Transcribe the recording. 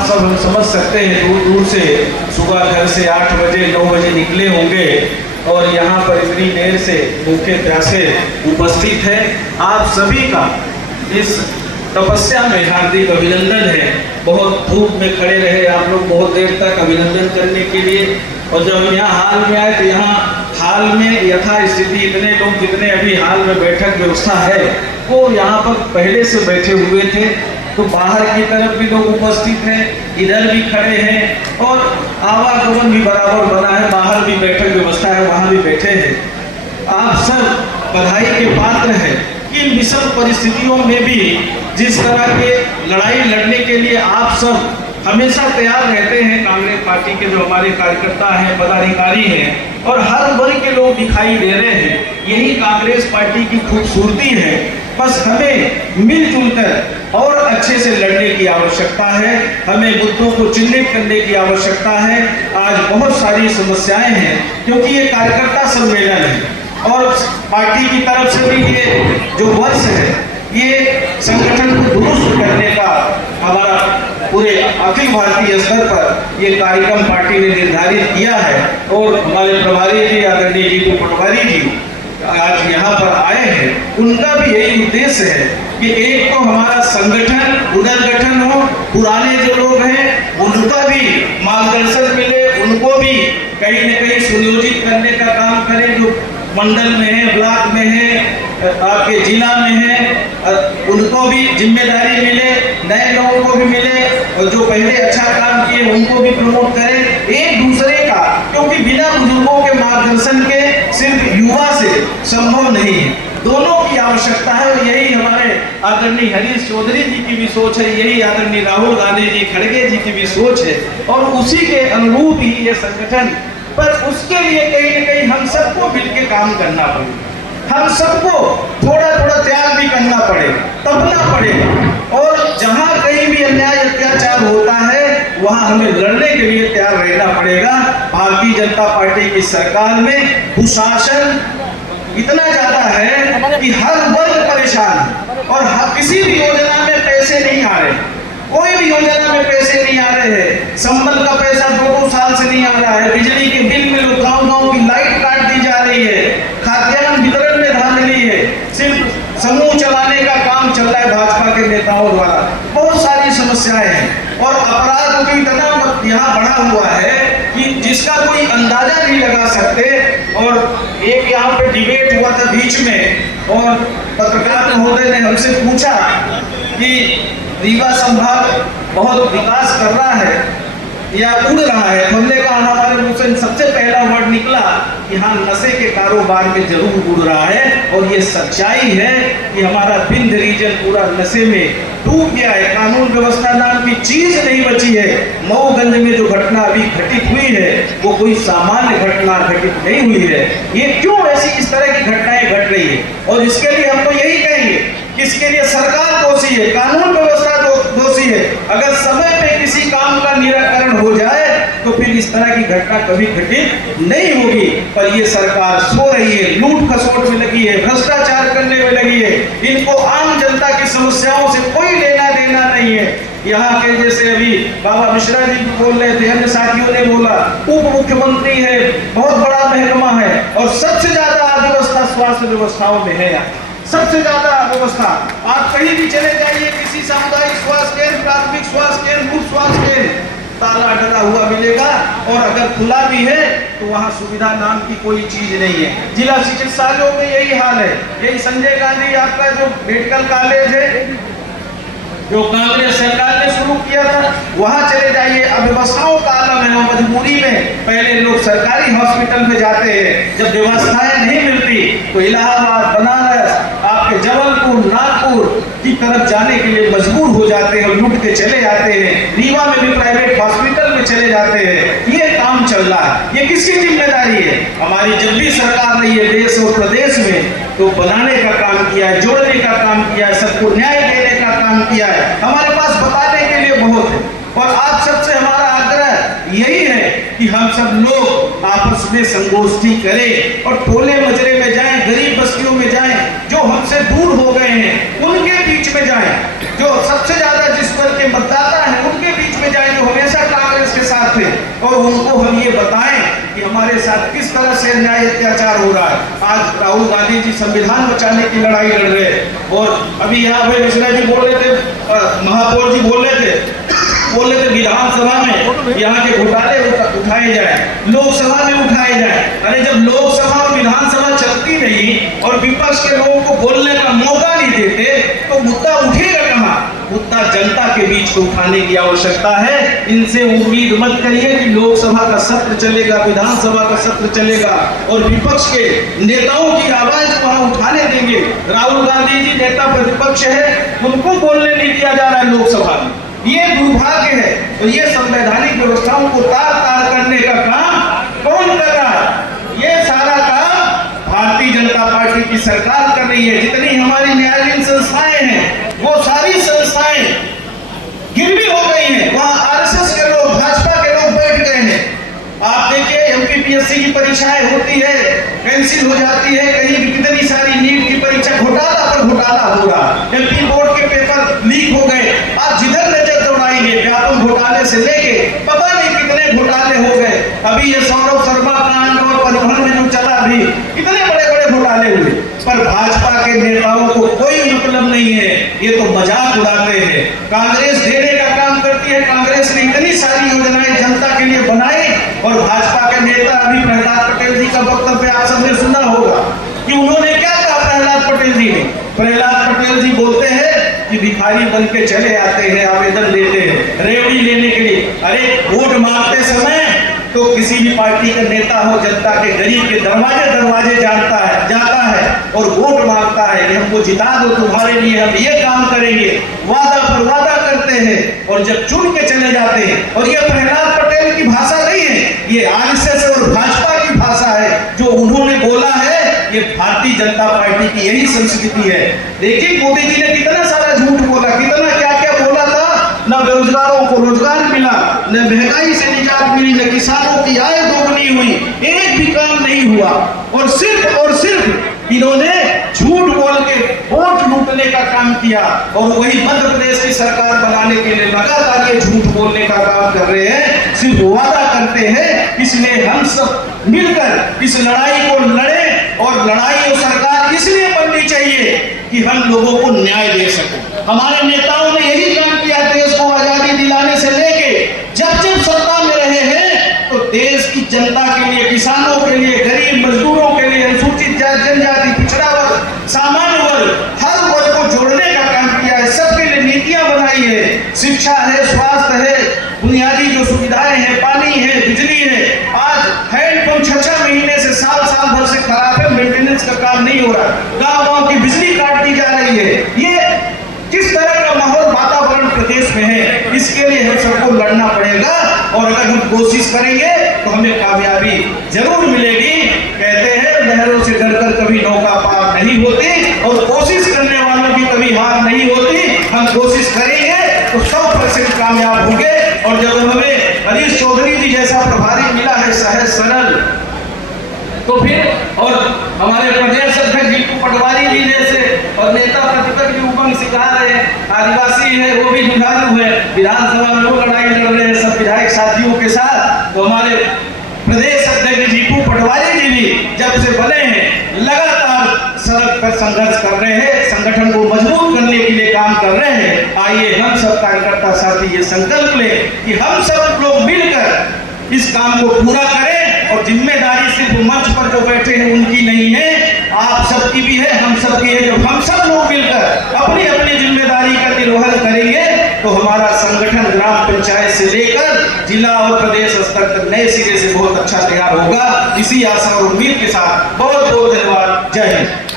सब हम समझ सकते हैं, दूर दूर से सुबह घर से 8 बजे 9 बजे निकले होंगे और यहाँ पर इतनी देर से भूखे प्यासे उपस्थित हैं। आप सभी का इस तपस्या में हार्दिक अभिनंदन है। बहुत धूप में खड़े रहे आप लोग बहुत देर तक अभिनंदन करने के लिए। और जब हम यहाँ हाल में आए तो यहाँ हाल में यथा स्थिति इतने लोग जितने अभी हाल में बैठक व्यवस्था है वो यहाँ पर पहले से बैठे हुए थे। तो बाहर की तरफ भी लोग उपस्थित हैं, इधर भी खड़े हैं और आवागमन भी बराबर बना है। बाहर भी बैठक व्यवस्था है, वहाँ भी बैठे हैं। आप सब बधाई के पात्र हैं कि विषम परिस्थितियों में भी जिस तरह के लड़ाई लड़ने के लिए आप सब हमेशा तैयार रहते हैं। कांग्रेस पार्टी के जो हमारे कार्यकर्ता हैं, पदाधिकारी हैं और हर वर्ग के लोग दिखाई दे रहे हैं। यही कांग्रेस पार्टी की खूबसूरती है। बस हमें मिलजुल कर और अच्छे से लड़ने की आवश्यकता है। हमें मुद्दों को चिन्हित करने की आवश्यकता है। आज बहुत सारी समस्याएं हैं क्योंकि ये कार्यकर्ता सम्मेलन है और पार्टी की तरफ से भी ये जो वर्ष है ये संगठन को दुरुस्त करने का हमारा पूरे अखिल भारतीय स्तर पर ये कार्यक्रम पार्टी ने निर्धारित किया है। और हमारे प्रभारी जी आदरणीय जी पटवारी जी आज यहाँ पर आए हैं। उनका भी यही उद्देश्य है कि एक तो हमारा संगठन पुनर्गठन हो, पुराने जो लोग हैं उनका भी मार्गदर्शन मिले, उनको भी कहीं न कहीं सुनियोजित करने का काम करें। जो मंडल में है, ब्लॉक में है, आपके जिला में है, उनको भी जिम्मेदारी मिले, नए लोगों को भी मिले और जो पहले अच्छा काम किए उनको भी प्रमोट करें एक दूसरे का। क्योंकि बिना बुजुर्गों के मार्गदर्शन के सिर्फ युवा से संभव नहीं है, दोनों की आवश्यकता है। और यही हमारे आदरणीय हरीश चौधरी जी की भी सोच है, यही आदरणीय राहुल गांधी जी खड़गे जी की भी सोच है और उसी के अनुरूप ही ये संगठन। पर उसके लिए कहीं न कहीं हम सबको मिलकर काम करना पड़ेगा, हम सबको थोड़ा थोड़ा त्याग भी करना पड़ेगा, तपना पड़ेगा। और जहाँ कहीं भी अन्याय अत्याचार होता है वहाँ हमें लड़ने के लिए तैयार रहना पड़ेगा। भारतीय जनता पार्टी की सरकार में कुशासन इतना ज्यादा है कि हर वर्ग परेशान है और किसी भी योजना में पैसे नहीं आ रहे, कोई भी योजना में पैसे नहीं आ रहे हैं। संबल का पैसा 2-2 साल से नहीं आ रहा है। बिजली के बिल में लोग गाँव की लाइट काट दी जा रही है। खाद्यान्न वितरण में धांधली है। सिर्फ समूह चलाने का काम चल रहा है भाजपा के नेताओं द्वारा। बहुत सारी समस्याएं हैं और अपराध की इतना यहाँ बढ़ा हुआ है कि जिसका कोई अंदाजा नहीं लगा सकते। और एक यहाँ पे डिबेट हुआ था बीच में और पत्रकार महोदय ने हमसे पूछा कि रीवा संभाग बहुत विकास कर रहा है या उड़ रहा है। हमने कहा हमारे मुंह से सबसे पहला वर्ड निकला कि हाँ, नशे के कारोबार में जरूर उड़ रहा है। और ये सच्चाई है कि हमारा विंध्य रीजन पूरा नशे में डूब गया है। कानून व्यवस्था नाम की चीज नहीं बची है। मऊगंज में जो घटना अभी घटित हुई है वो कोई सामान्य घटना घटित नहीं हुई है। ये क्यों ऐसी इस तरह की घटनाएं घट रही है? और इसके लिए हम तो यही कहेंगे कि इसके लिए सरकार दोषी है, कानून व्यवस्था दोषी है। अगर समय पे किसी काम का निराकरण हो जाए तो फिर इस तरह की घटना कभी घटित नहीं होगी। पर ये सरकार सो रही है, लूट खसोट में लगी है, भ्रष्टाचार करने में लगी है। इनको आम जनता की समस्याओं से कोई लेना देना नहीं है। यहाँ के जैसे अभी बाबा मिश्रा जी बोल रहे थे, अन्य साथियों ने बोला, उप मुख्यमंत्री है, बहुत बड़ा महकमा है और सबसे ज्यादा अव्यवस्था स्वास्थ्य व्यवस्थाओं में है। सबसे ज्यादा व्यवस्था आप कहीं भी चले जाइए, किसी सामुदायिक स्वास्थ्य केंद्र, प्राथमिक स्वास्थ्य केंद्र, मुख्य स्वास्थ्य केंद्र ताला डरा हुआ मिलेगा और अगर खुला भी है तो वहाँ सुविधा नाम की कोई चीज नहीं है। जिला चिकित्सालयों में यही हाल है। यही संजय गांधी आपका जो मेडिकल कॉलेज है जो कांग्रेस सरकार ने शुरू किया था, वहां चले जाइए, अव्यवस्थाओं का आलम है। मजबूरी में पहले लोग सरकारी हॉस्पिटल में जाते हैं, जब व्यवस्थाएं नहीं मिलती तो इलाहाबाद, बनारस, आपके जबलपुर, नागपुर की तरफ जाने के लिए मजबूर हो जाते हैं, लुट के चले जाते हैं। रीवा में भी प्राइवेट हॉस्पिटल में चले जाते हैं। ये काम चल रहा है। ये किसकी जिम्मेदारी है? हमारी जब भी सरकार रही है देश और प्रदेश में तो बनाने का काम किया है, जोड़ने का काम किया है, सबको न्याय देने का काम किया है। हमारे पास बताने के लिए बहुत है और आप सबसे हमारा आग्रह यही है कि हम सब लोग आपस में संगोष्ठी करें और टोले मजरे में जाएं, गरीब बस्तियों में जाएं, जो हमसे दूर हो गए हैं उनके बीच में जाएं, जो सबसे ज्यादा जिस वर्ग के मतदाता हैं उनके बीच में जाएं और उनको हम ये बताएं कि हमारे साथ किस तरह से अन्याय अत्याचार हो रहा है। आज राहुल गांधी जी संविधान बचाने की लड़ाई लड़ रहे हैं और अभी यहाँ पे मिश्रा जी बोल रहे थे, महापौर जी बोल रहे थे विधानसभा में यहाँ के घोटाले उठाए जाए, लोकसभा में उठाए जाए। अरे जब लोकसभा और विधानसभा चलती नहीं और विपक्ष के लोगों को बोलने का मौका नहीं देते तो मुद्दा उठेगा कहाँ? मुद्दा जनता के बीच को उठाने की आवश्यकता है। इनसे उम्मीद मत करिए कि लोकसभा का सत्र चलेगा, विधानसभा का सत्र चलेगा और विपक्ष के नेताओं की आवाज वहां उठाने देंगे। राहुल गांधी जी नेता प्रतिपक्ष है, उनको बोलने नहीं दिया जा रहा है लोकसभा में, ये दुर्भाग्य है। तो ये संवैधानिक व्यवस्थाओं को तार तार करने का काम कौन कर रहा है? ये सारा काम भारतीय जनता पार्टी की सरकार कर रही है। जितनी हमारी न्यायालयीन संस्थाएं हैं वो सारी संस्थाएं गिरवी हो गई हैं। वहां आरएसएस के लोग, भाजपा के लोग बैठ गए हैं। आप देखिए एमपीपीएससी की परीक्षाएं होती है, कैंसिल हो जाती है, कहीं भी कितनी सारी नीट की परीक्षा घोटाला पर घोटाला हो रहा, एमपी बोर्ड के पेपर लीक हो गए। आप जिधर नजर दौड़ाएंगे व्यापम घोटाले से लेके पता नहीं कितने घोटाले हो गए। अभी ये सौरभ शर्मा कांड और परिवहन में जो चला, अभी कितने बड़े बड़े घोटाले हुए, पर भाजपा के नेताओं को कोई मतलब नहीं है। ये तो मजाक उड़ाते हैं। कांग्रेस देने का काम करती है, कांग्रेस ने इतनी सारी योजनाएं जनता के लिए बनाई और भाजपा के नेता, अभी प्रहलाद पटेल जी का वक्तव्य आप सबने सुना होगा कि उन्होंने क्या कहा। प्रहलाद पटेल जी ने, प्रहलाद पटेल जी बोलते हैं कि भिखारी बन के चले आते हैं, आवेदन देते हैं रेवड़ी लेने के लिए। अरे वोट मांगते समय तो किसी भी पार्टी का नेता हो जनता के गरीब के दरवाजे दरवाजे जाता है और वोट मांगता है कि हमको जिता दो, तुम्हारे लिए हम ये काम करेंगे, वादा पर वादा करते हैं और जब चुन के चले जाते हैं। और ये प्रहलाद पटेल की भाषा नहीं है, ये आरएसएस और भाजपा की भाषा है। जो उन्होंने बोला है ये भारतीय जनता पार्टी की यही संस्कृति है। देखिए मोदी जी ने कितना सारा झूठ बोला, कितना क्या क्या बोला था। न बेरोजगारों को रोजगार मिला, न महंगाई से निजात मिली, न किसानों की आय दोगुनी हुई, एक भी काम नहीं हुआ। और सिर्फ इन्होंने झूठ बोल के वोट लूटने का काम किया और वही मध्य प्रदेश की सरकार बनाने के लिए लगातार ये झूठ बोलने का काम कर रहे हैं, सिर्फ वादा करते हैं। इसलिए हम सब मिलकर इस लड़ाई को लड़े और लड़ाई और सरकार इसलिए बननी चाहिए कि हम लोगों को न्याय दे सकें। हमारे नेताओं ने यही काम किया, देश को आजादी दिलाने से लेके जब सत्ता में रहे हैं तो देश की जनता के लिए, किसानों के लिए, गरीब मजदूरों के लिए, अनुसूचित जाति जनजाति, पिछड़ा वर्ग, सामान्य वर्ग, हर वर्ग को जोड़ने का काम किया है। सबके लिए नीतियां बनाई है, शिक्षा है, स्वास्थ्य है, बुनियादी जो सुविधाएं हैं, पानी है, बिजली है। आज हैंडपंप 6 महीने से साल भर से खराब है, मेंटेनेंस का काम नहीं हो रहा, गाँव की बिजली काट दी जा रही है। ये किस तरह का माहौल वातावरण प्रदेश में है, इसके लिए हम सबको लड़ना पड़ेगा और अगर हम कोशिश करेंगे तो हमें कामयाबी जरूर मिलेगी। कहते हैं लहरों से डरकर कभी नौका पार नहीं होती और कोशिश करने वालों की कभी हार नहीं होती। हम कोशिश करेंगे तो 100% कामयाब होंगे। और जब हमें हरीश चौधरी जी जैसा प्रभारी मिला है, सहज सरल, तो फिर और हमारे प्रदेश अध्यक्ष जीतू पटवारी जी जैसे और नेता प्रतिपक्ष भी उमंग सिखा रहे हैं, आदिवासी है वो भी जुझारू है, विधानसभा में वो लड़ाई लड़ रहे हैं सब विधायक साथियों के साथ। तो हमारे प्रदेश अध्यक्ष जीतू पटवारी जी भी जब से बने हैं लगातार सड़क पर संघर्ष कर रहे हैं, संगठन को मजबूत करने के लिए काम कर रहे हैं। आइए हम सब कार्यकर्ता साथी ये संकल्प लें कि हम सब लोग मिलकर इस काम को पूरा करें। और जिम्मेदारी सिर्फ मंच पर जो बैठे हैं उनकी नहीं है, आप सबकी भी है, हम सबकी है। जब हम सब लोग मिलकर अपनी अपनी जिम्मेदारी का निर्वहन करेंगे तो हमारा संगठन ग्राम पंचायत से लेकर जिला और प्रदेश स्तर तक नए सिरे से बहुत अच्छा तैयार होगा। इसी आशा और उम्मीद के साथ बहुत बहुत धन्यवाद। जय हिंद।